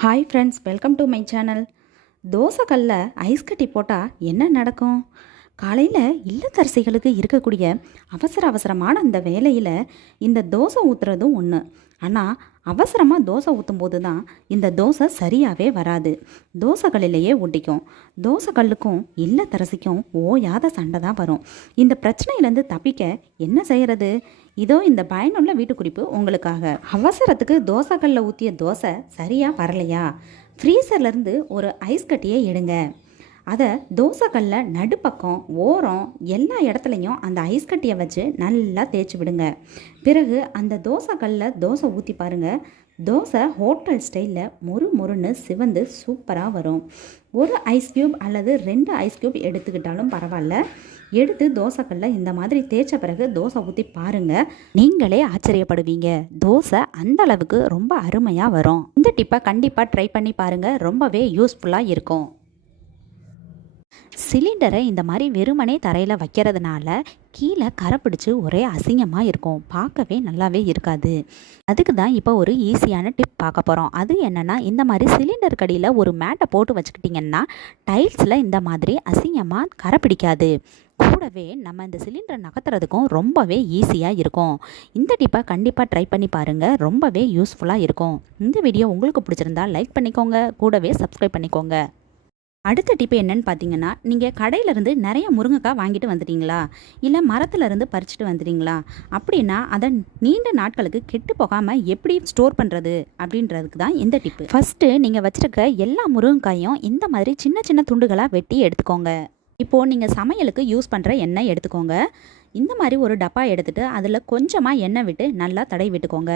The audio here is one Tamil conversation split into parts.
Hi friends welcome to my channel தோசைக்கல்ல ஐஸ் கட்டி போட்டால் என்ன நடக்கும்? காலையில் இல்லத்தரசிகளுக்கு இருக்கக்கூடிய அவசர அவசரமான அந்த வேலையில் இந்த தோசை ஊற்றுறதும் ஒன்று ஆனால் அவசரமாக தோசை ஊற்றும் போது தான் இந்த தோசை சரியாகவே வராது. தோசைகளிலேயே ஒட்டிக்கும். தோசைக்கல்லுக்கும் இல்லத்தரசிக்கும் ஓயாத சண்டை தான் வரும். இந்த பிரச்சனையிலேருந்து தப்பிக்க என்ன செய்கிறது இதோ இந்த பயனுள்ள வீட்டுக்குறிப்பு உங்களுக்காக. அவசரத்துக்கு தோசைக்கல்ல ஊற்றிய தோசை சரியாக வரலையா? ஃப்ரீசர்லேருந்து ஒரு ஐஸ் கட்டியை எடுங்க. அதை தோசைக்கல்ல நடுப்பக்கம் ஓரம் எல்லா இடத்துலையும் அந்த ஐஸ் கட்டியை வச்சு நல்லா தேய்ச்சி விடுங்க. பிறகு அந்த தோசைக்கல்ல தோசை ஊற்றி பாருங்க. தோசை ஹோட்டல் ஸ்டைலில் மொறு மொறுன்னு சிவந்து சூப்பராக வரும். ஒரு ஐஸ் க்யூப் அல்லது ரெண்டு ஐஸ் க்யூப் எடுத்துக்கிட்டாலும் பரவாயில்ல எடுத்து தோசைக்கல்ல இந்த மாதிரி தேய்ச்ச பிறகு தோசை ஊற்றி பாருங்கள் நீங்களே ஆச்சரியப்படுவீங்க. தோசை அந்த அளவுக்கு ரொம்ப அருமையாக வரும். இந்த டிப்பை கண்டிப்பாக ட்ரை பண்ணி பாருங்கள் ரொம்பவே யூஸ்ஃபுல்லாக இருக்கும். சிலிண்டரை இந்த மாதிரி வெறுமனே தரையில் வைக்கிறதுனால கீழே கரை பிடிச்சி ஒரே அசிங்கமாக இருக்கும். பார்க்கவே நல்லாவே இருக்காது. அதுக்கு தான் இப்போ ஒரு ஈஸியான டிப் பார்க்க போகிறோம் அது என்னென்னா இந்த மாதிரி சிலிண்டர் கடியில் ஒரு மேட்டை போட்டு வச்சுக்கிட்டிங்கன்னா டைல்ஸில் இந்த மாதிரி அசிங்கமாக கரை பிடிக்காது. கூடவே நம்ம இந்த சிலிண்டரை நகர்த்துறதுக்கும் ரொம்பவே ஈஸியாக இருக்கும். இந்த டிப்பை கண்டிப்பாக ட்ரை பண்ணி பாருங்கள் ரொம்பவே யூஸ்ஃபுல்லாக இருக்கும். இந்த வீடியோ உங்களுக்கு பிடிச்சிருந்தா லைக் பண்ணிக்கோங்க. கூடவே சப்ஸ்கிரைப் பண்ணிக்கோங்க. அடுத்த டிப்பு என்னன்னு பார்த்தீங்கன்னா நீங்கள் கடையிலேருந்து நிறைய முருங்கைக்காய் வாங்கிட்டு வந்துட்டீங்களா? இல்லை மரத்துலேருந்து பறிச்சுட்டு வந்துட்டீங்களா? அப்படின்னா அதை நீண்ட நாட்களுக்கு கெட்டு போகாமல் எப்படி ஸ்டோர் பண்ணுறது அப்படின்றதுக்கு தான் இந்த டிப்பு ஃபஸ்ட்டு நீங்கள் வச்சுருக்க எல்லா முருங்கைக்காயும் இந்த மாதிரி சின்ன சின்ன துண்டுகளாக வெட்டி எடுத்துக்கோங்க. இப்போது நீங்கள் சமையலுக்கு யூஸ் பண்ணுற எண்ணெய் எடுத்துக்கோங்க. இந்த மாதிரி ஒரு டப்பா எடுத்துகிட்டு அதில் கொஞ்சமாக எண்ணெய் விட்டு நல்லா தடவி விட்டுக்கோங்க.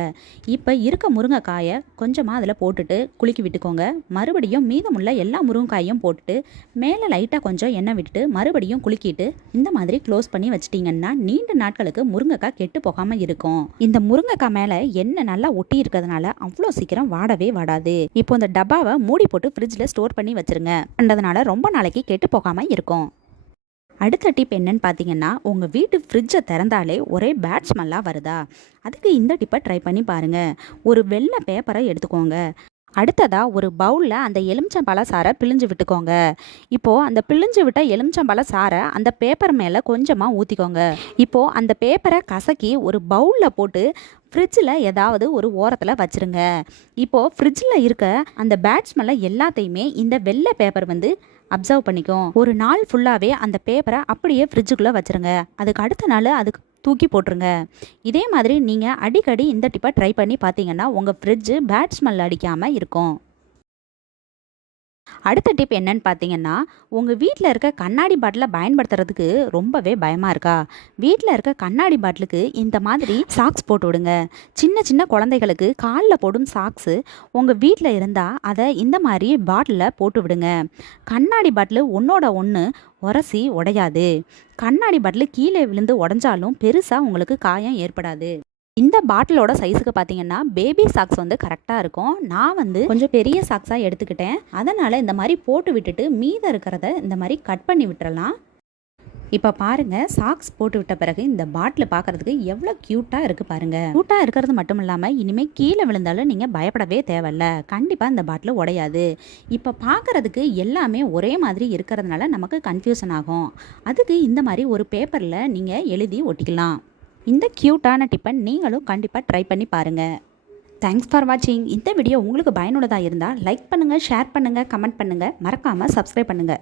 இப்போ இருக்க முருங்கைக்காயை கொஞ்சமாக அதில் போட்டுட்டு குலுக்கி விட்டுக்கோங்க. மறுபடியும் மீதமுள்ள எல்லா முருங்கைக்காயும் போட்டுட்டு மேலே லைட்டாக கொஞ்சம் எண்ணெய் விட்டுட்டு மறுபடியும் குலுக்கிட்டு இந்த மாதிரி க்ளோஸ் பண்ணி வச்சிட்டிங்கன்னா நீண்ட நாட்களுக்கு முருங்கைக்காய் கெட்டு போகாமல் இருக்கும். இந்த முருங்கைக்காய் மேலே எண்ணெய் நல்லா ஒட்டி இருக்கிறதுனால அவ்வளோ சீக்கிரம் வாடவே வாடாது. இப்போ இந்த டப்பாவை மூடி போட்டு ஃப்ரிட்ஜில் ஸ்டோர் பண்ணி வச்சுருங்க. பண்ணுறதுனால ரொம்ப நாளைக்கு கெட்டு போகாமல் இருக்கும். அடுத்த டிப் என்னன்னு பார்த்தீங்கன்னா உங்கள் வீட்டு ஃப்ரிட்ஜை திறந்தாலே ஒரே பேட் ஸ்மெல்லாக வருதா? அதுக்கு இந்த டிப்பை ட்ரை பண்ணி பாருங்கள் ஒரு வெள்ளை பேப்பரை எடுத்துக்கோங்க. அடுத்ததாக ஒரு பவுலில் அந்த எலுமிச்சம்பழ சாரை பிழிஞ்சு விட்டுக்கோங்க. இப்போது அந்த பிழிஞ்சு விட்ட எலுமிச்சம்பழ சாரை அந்த பேப்பர் மேலே கொஞ்சமாக ஊற்றிக்கோங்க இப்போது அந்த பேப்பரை கசக்கி ஒரு பவுலில் போட்டு ஃப்ரிட்ஜில் ஏதாவது ஒரு ஓரத்தில் வச்சுருங்க. இப்போது ஃப்ரிட்ஜில் இருக்க அந்த பேட் ஸ்மெல்லை எல்லாத்தையுமே இந்த வெள்ளை பேப்பர் வந்து அப்சர்வ் பண்ணிக்கும். ஒரு நாள் ஃபுல்லாகவே அந்த பேப்பரை அப்படியே ஃப்ரிட்ஜுக்குள்ளே வச்சுருங்க. அதுக்கு அடுத்த நாள் அதுக்கு தூக்கி போட்டுருங்க. இதே மாதிரி நீங்கள் அடிக்கடி இந்த டிப்பை ட்ரை பண்ணி பார்த்தீங்கன்னா உங்கள் ஃப்ரிட்ஜு பேட் ஸ்மெல் அடிக்காமல் இருக்கும். அடுத்த டிப் என்னன்னு பார்த்தீங்கன்னா உங்கள் வீட்டில் இருக்க கண்ணாடி பாட்டிலை பயன்படுத்துறதுக்கு ரொம்பவே பயமாக இருக்கா? வீட்டில் இருக்க கண்ணாடி பாட்டிலுக்கு இந்த மாதிரி சாக்ஸ் போட்டு விடுங்க. சின்ன சின்ன குழந்தைகளுக்கு காலில் போடும் சாக்ஸு உங்கள் வீட்டில் இருந்தால் அதை இந்த மாதிரி பாட்டிலில் போட்டு விடுங்க. கண்ணாடி பாட்டில் ஒன்றோட ஒன்று உரசி உடையாது. கண்ணாடி பாட்டில் கீழே விழுந்து உடஞ்சாலும் பெருசாக உங்களுக்கு காயம் ஏற்படாது. இந்த பாட்டிலோட சைஸுக்கு பார்த்தீங்கன்னா பேபி சாக்ஸ் வந்து கரெக்டாக இருக்கும். நான் வந்து கொஞ்சம் பெரிய சாக்ஸாக எடுத்துக்கிட்டேன். அதனால் இந்த மாதிரி போட்டு விட்டுட்டு மீதம் இருக்கிறத இந்த மாதிரி கட் பண்ணி விட்டுறலாம். இப்போ பாருங்கள் சாக்ஸ் போட்டு விட்ட பிறகு இந்த பாட்டில் பார்க்குறதுக்கு எவ்வளோ க்யூட்டாக இருக்குது பாருங்கள் க்யூட்டாக இருக்கிறது மட்டும் இல்லாமல் இனிமேல் கீழே விழுந்தாலும் நீங்கள் பயப்படவே தேவையில்ல. கண்டிப்பாக இந்த பாட்டில் உடையாது. இப்போ பார்க்குறதுக்கு எல்லாமே ஒரே மாதிரி இருக்கிறதுனால நமக்கு கன்ஃபியூஷன் ஆகும். அதுக்கு இந்த மாதிரி ஒரு பேப்பரில் நீங்கள் எழுதி ஒட்டிக்கலாம். இந்த க்யூட்டான டிப்பை நீங்களும் கண்டிப்பாக ட்ரை பண்ணி பாருங்கள் தேங்க்ஸ் ஃபார் வாட்சிங் இந்த வீடியோ உங்களுக்கு பயனுள்ளதாக இருந்தால் லைக் பண்ணுங்கள் ஷேர் பண்ணுங்கள் கமெண்ட் பண்ணுங்கள் மறக்காமல் சப்ஸ்கிரைப் பண்ணுங்கள்